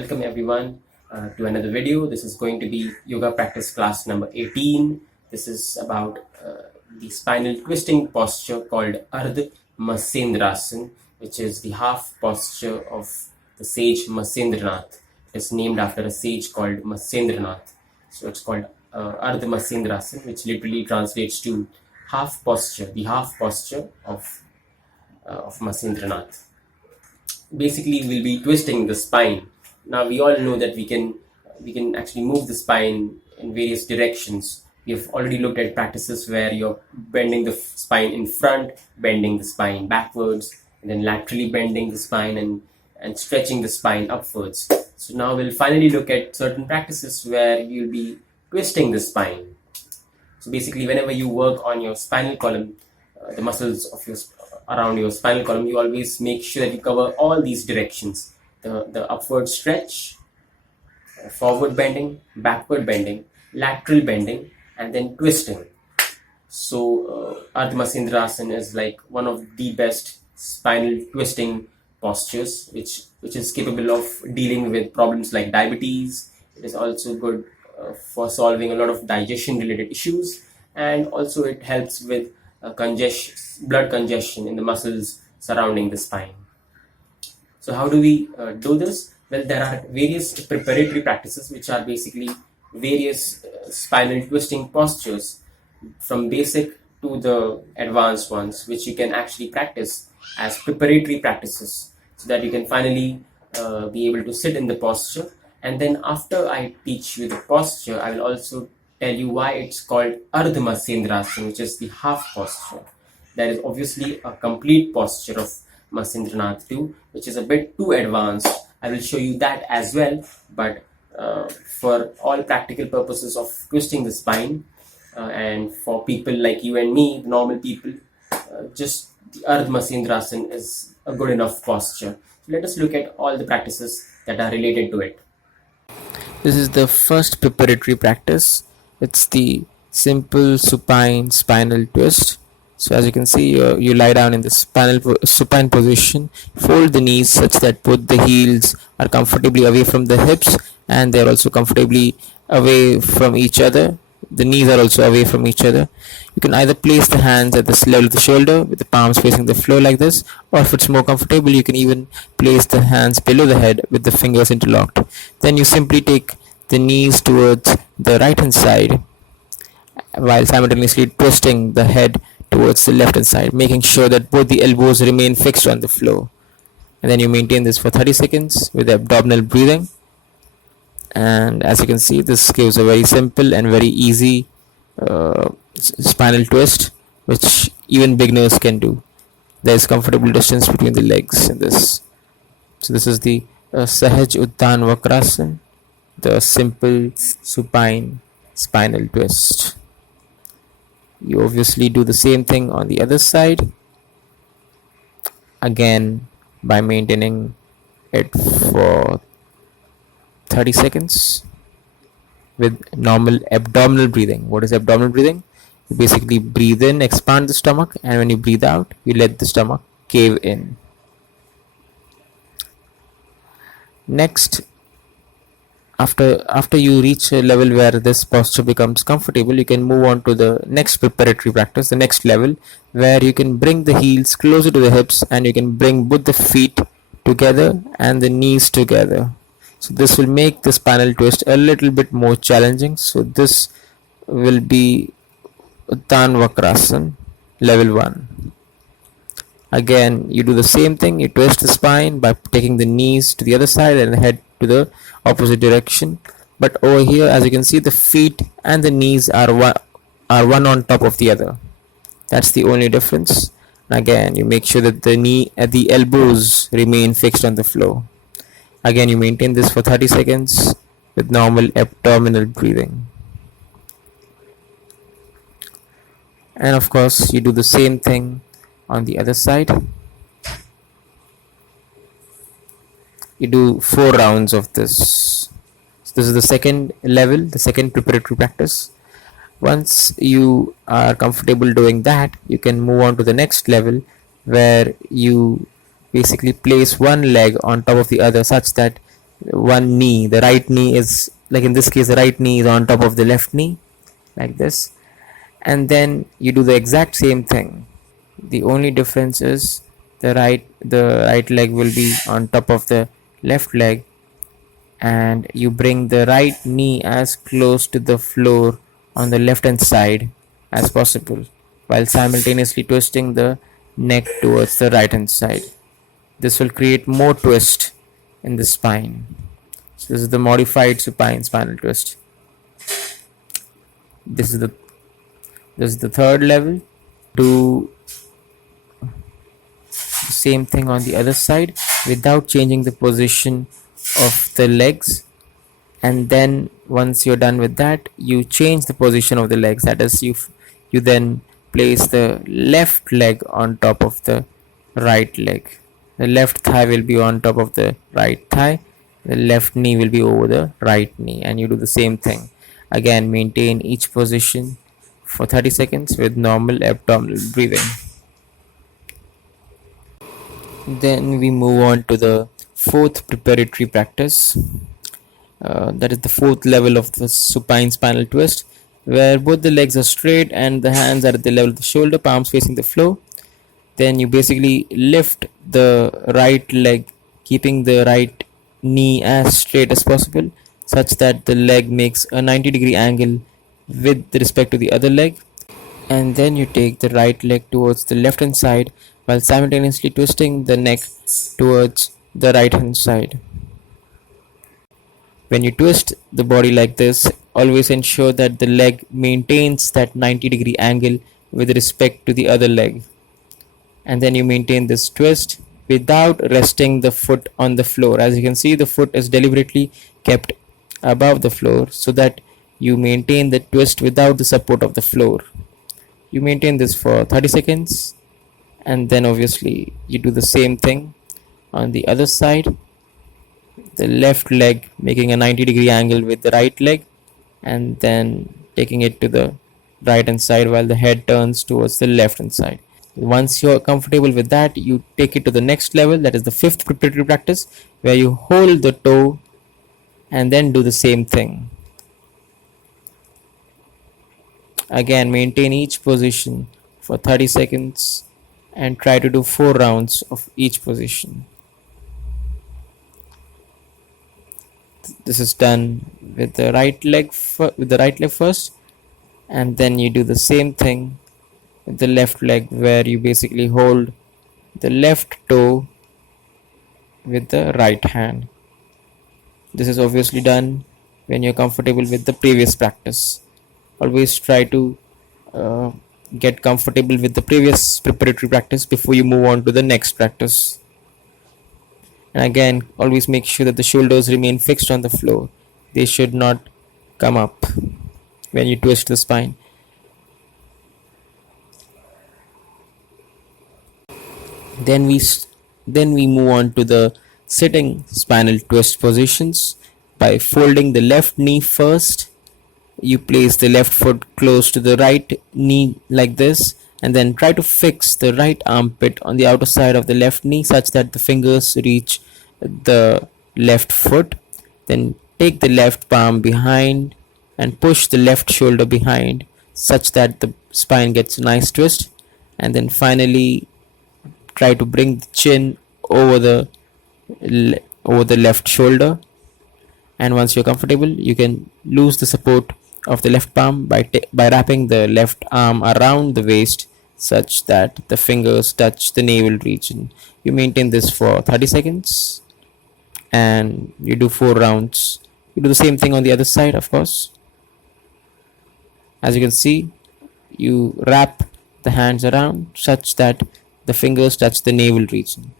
Welcome everyone to another video. This is going to be yoga practice class number 18. This is about the spinal twisting posture called Ardha Matsyendrasana, which is the half posture of the sage Masendranath. It's named after a sage called Masendranath. So it's called Ardha Matsyendrasana, which literally translates to half posture, the half posture of Masendranath. Basically, we'll be twisting the spine. Now we all know that we can actually move the spine in various directions. We have already looked at practices where you're bending the spine in front, bending the spine backwards, and then laterally bending the spine and stretching the spine upwards. So now we'll finally look at certain practices where you'll be twisting the spine. So basically, whenever you work on your spinal column, the muscles of around your spinal column, you always make sure that you cover all these directions: the upward stretch, forward bending, backward bending, lateral bending, and then twisting. So Ardha Matsyendrasana is like one of the best spinal twisting postures, which is capable of dealing with problems like diabetes. It is also good for solving a lot of digestion related issues, and also it helps with blood congestion in the muscles surrounding the spine. So how do we do this? Well, there are various preparatory practices, which are basically various spinal twisting postures from basic to the advanced ones, which you can actually practice as preparatory practices so that you can finally be able to sit in the posture. And then after I teach you the posture, I will also tell you why it's called Ardha Matsyendrasana, which is the half posture. There is obviously a complete posture of Masendranath too, which is a bit too advanced. I will show you that as well, but for all practical purposes of twisting the spine, and for people like you and me, normal people, just the Ardha Matsyendrasana is a good enough posture. So let us look at all the practices that are related to it. This is the first preparatory practice. It's the simple supine spinal twist. So as you can see, you lie down in the supine position, fold the knees such that both the heels are comfortably away from the hips and they're also comfortably away from each other. The knees are also away from each other. You can either place the hands at the level of the shoulder with the palms facing the floor like this, or if it's more comfortable, you can even place the hands below the head with the fingers interlocked. Then you simply take the knees towards the right hand side while simultaneously twisting the head towards the left hand side, making sure that both the elbows remain fixed on the floor. And then you maintain this for 30 seconds with abdominal breathing. And as you can see, this gives a very simple and very easy spinal twist, which even beginners can do. There is comfortable distance between the legs in this. So this is the Sahaj Dhanvakarasana, the simple supine spinal twist. You obviously do the same thing on the other side, again by maintaining it for 30 seconds with normal abdominal breathing. What is abdominal breathing? You basically breathe in, expand the stomach, and when you breathe out, you let the stomach cave in. Next, after you reach a level where this posture becomes comfortable, you can move on to the next preparatory practice, the next level, where you can bring the heels closer to the hips and you can bring both the feet together and the knees together. So this will make the spinal twist a little bit more challenging. So this will be Dhanvakarasana Level 1. Again, you do the same thing. You twist the spine by taking the knees to the other side and the head to the opposite direction. But over here, as you can see, the feet and the knees are one on top of the other. That's the only difference. Again, you make sure that the elbows remain fixed on the floor. Again, you maintain this for 30 seconds with normal abdominal breathing. And of course, you do the same thing on the other side. You do 4 rounds of this. So this is the second level, the second preparatory practice. Once you are comfortable doing that, you can move on to the next level, where you basically place one leg on top of the other such that one knee, the right knee is, like in this case, the right knee is on top of the left knee, like this. And then you do the exact same thing. The only difference is the right leg will be on top of the left leg, and you bring the right knee as close to the floor on the left hand side as possible, while simultaneously twisting the neck towards the right hand side. This will create more twist in the spine. So this is the modified supine spinal twist. This is the this is the third level. Do the same thing on the other side without changing the position of the legs. And then once you're done with that, you change the position of the legs. That is, you then place the left leg on top of the right leg. The left thigh will be on top of the right thigh, the left knee will be over the right knee, and you do the same thing again. Maintain each position for 30 seconds with normal abdominal breathing. Then we move on to the fourth preparatory practice. That is the fourth level of the supine spinal twist, where both the legs are straight and the hands are at the level of the shoulder, palms facing the floor. Then you basically lift the right leg, keeping the right knee as straight as possible, such that the leg makes a 90-degree angle with respect to the other leg. And then you take the right leg towards the left hand side while simultaneously twisting the neck towards the right hand side. When you twist the body like this, always ensure that the leg maintains that 90-degree angle with respect to the other leg. And then you maintain this twist without resting the foot on the floor. As you can see, the foot is deliberately kept above the floor so that you maintain the twist without the support of the floor. You maintain this for 30 seconds, and then obviously you do the same thing on the other side. The left leg making a 90-degree angle with the right leg, and then taking it to the right hand side while the head turns towards the left hand side. Once you're comfortable with that, you take it to the next level, that is the fifth preparatory practice, where you hold the toe and then do the same thing. Again, maintain each position for 30 seconds and try to do 4 rounds of each position. This is done with the right leg first, and then you do the same thing with the left leg, where you basically hold the left toe with the right hand. This is obviously done when you're comfortable with the previous practice. Always try to get comfortable with the previous preparatory practice before you move on to the next practice. And again, always make sure that the shoulders remain fixed on the floor. They should not come up when you twist the spine. Then we move on to the sitting spinal twist positions. By folding the left knee first, you place the left foot close to the right knee like this, and then try to fix the right armpit on the outer side of the left knee such that the fingers reach the left foot. Then take the left palm behind and push the left shoulder behind such that the spine gets a nice twist. And then finally try to bring the chin over the left shoulder. And once you're comfortable, you can lose the support of the left palm by wrapping the left arm around the waist such that the fingers touch the navel region. You maintain this for 30 seconds and you do 4 rounds. You do the same thing on the other side, of course. As you can see, you wrap the hands around such that the fingers touch the navel region.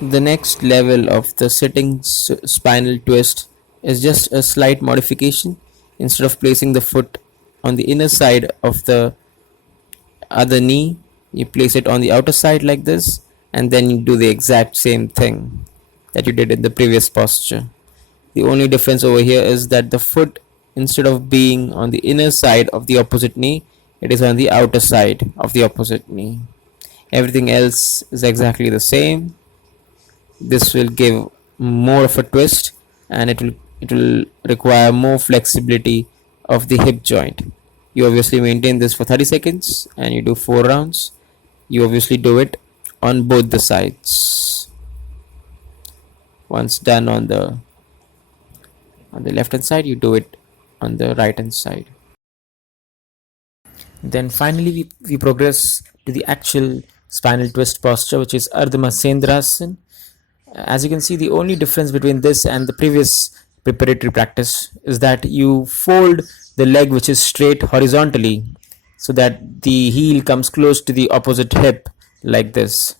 The next level of the sitting spinal twist is just a slight modification. Instead of placing the foot on the inner side of the other knee, you place it on the outer side like this, and then you do the exact same thing that you did in the previous posture. The only difference over here is that the foot, instead of being on the inner side of the opposite knee, it is on the outer side of the opposite knee. Everything else is exactly the same. This will give more of a twist, and it will require more flexibility of the hip joint. You obviously maintain this for 30 seconds and you do 4 rounds. You obviously do it on both the sides. Once done on the left hand side, you do it on the right hand side. Then finally we progress to the actual spinal twist posture, which is Ardha Matsyendrasana. As you can see, the only difference between this and the previous preparatory practice is that you fold the leg which is straight horizontally so that the heel comes close to the opposite hip like this,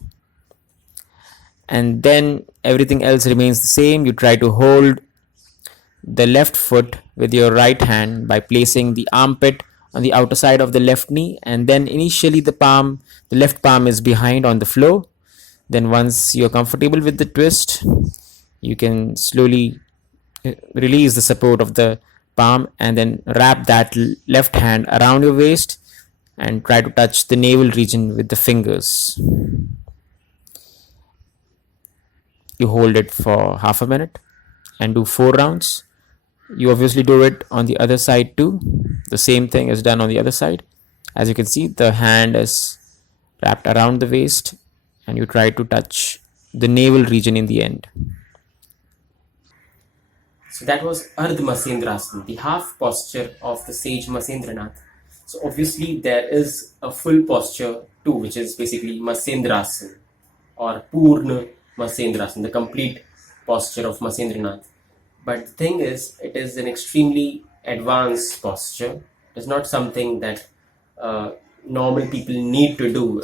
and then everything else remains the same. You try to hold the left foot with your right hand by placing the armpit on the outer side of the left knee, and then initially the left palm is behind on the floor. Then once you're comfortable with the twist, you can slowly release the support of the palm and then wrap that left hand around your waist and try to touch the navel region with the fingers. You hold it for half a minute and do 4 rounds. You obviously do it on the other side too. The same thing is done on the other side. As you can see, the hand is wrapped around the waist and you try to touch the navel region in the end. So that was Ardha Masendrasana, the half posture of the sage Masendranath. So obviously there is a full posture too, which is basically Masendrasana or Purna Masendrasana, the complete posture of Masendranath. But the thing is, it is an extremely advanced posture. It is not something that normal people need to do.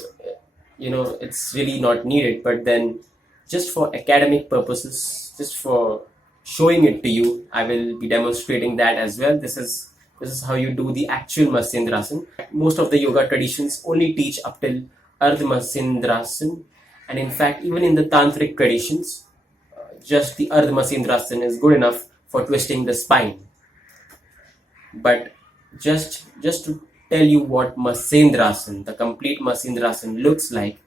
It's really not needed. But then, just for academic purposes, just for showing it to you, I will be demonstrating that as well. This is how you do the actual Masendrasana. Most of the yoga traditions only teach up till Ardha Masendrasana, and in fact, even in the tantric traditions, just the Ardha Masendrasana is good enough for twisting the spine. But just to tell you what Masendrasana, the complete Masendrasana looks like,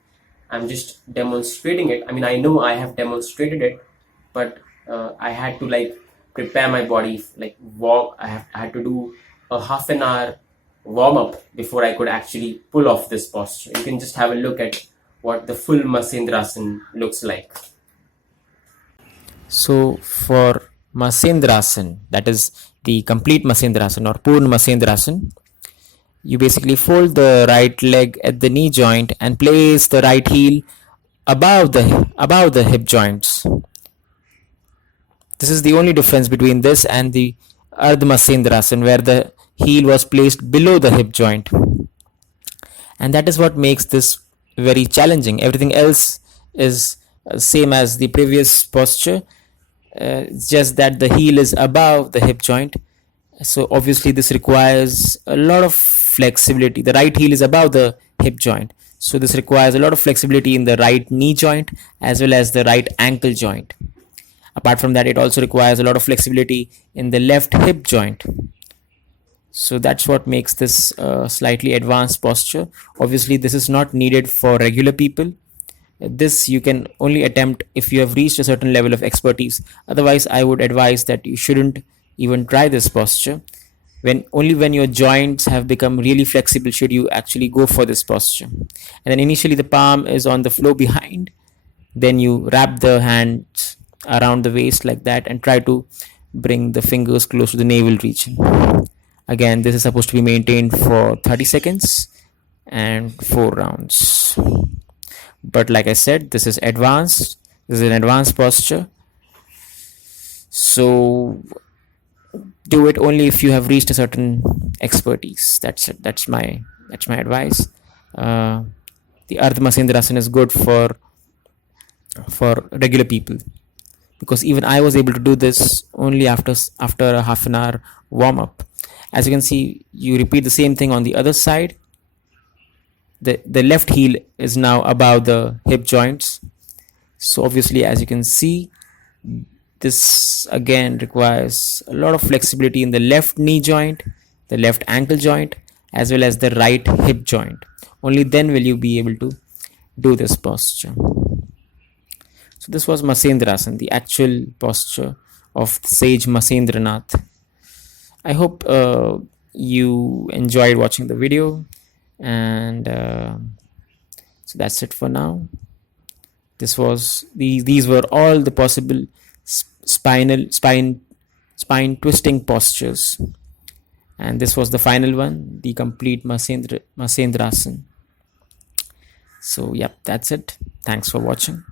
I'm just demonstrating it. I mean, I know I have demonstrated it, but I had to prepare my body, walk. I had to do a half an hour warm up before I could actually pull off this posture. You can just have a look at what the full Masendrasana looks like. So for Masendrasana, that is the complete Masendrasana or Purna Masendrasana, you basically fold the right leg at the knee joint and place the right heel above the hip joints. This is the only difference between this and the Ardha Masendrasana, where the heel was placed below the hip joint. And that is what makes this very challenging. Everything else is same as the previous posture. It's just that the heel is above the hip joint. So obviously this requires a lot of flexibility. The right heel is above the hip joint. So this requires a lot of flexibility in the right knee joint as well as the right ankle joint. Apart from that, it also requires a lot of flexibility in the left hip joint. So that's what makes this slightly advanced posture. Obviously, this is not needed for regular people. This you can only attempt if you have reached a certain level of expertise. Otherwise, I would advise that you shouldn't even try this posture. Only when your joints have become really flexible should you actually go for this posture. And then initially the palm is on the floor behind. Then you wrap the hands around the waist like that and try to bring the fingers close to the navel region. Again, this is supposed to be maintained for 30 seconds and 4 rounds. But like I said, this is advanced. This is an advanced posture. So do it only if you have reached a certain expertise. That's it. That's my advice. The Ardha Masendrasana is good for regular people, because even I was able to do this only after a half an hour warm up. As you can see, you repeat the same thing on the other side. The left heel is now above the hip joints. So obviously, as you can see, this again requires a lot of flexibility in the left knee joint, the left ankle joint, as well as the right hip joint. Only then will you be able to do this posture. So So this was Masendrasana, the actual posture of sage Masendranath. I hope you enjoyed watching the video, and so that's it for now. These were all the possible spine twisting postures, and this was the final one, the complete Masendrasana. So yep, that's it. Thanks for watching.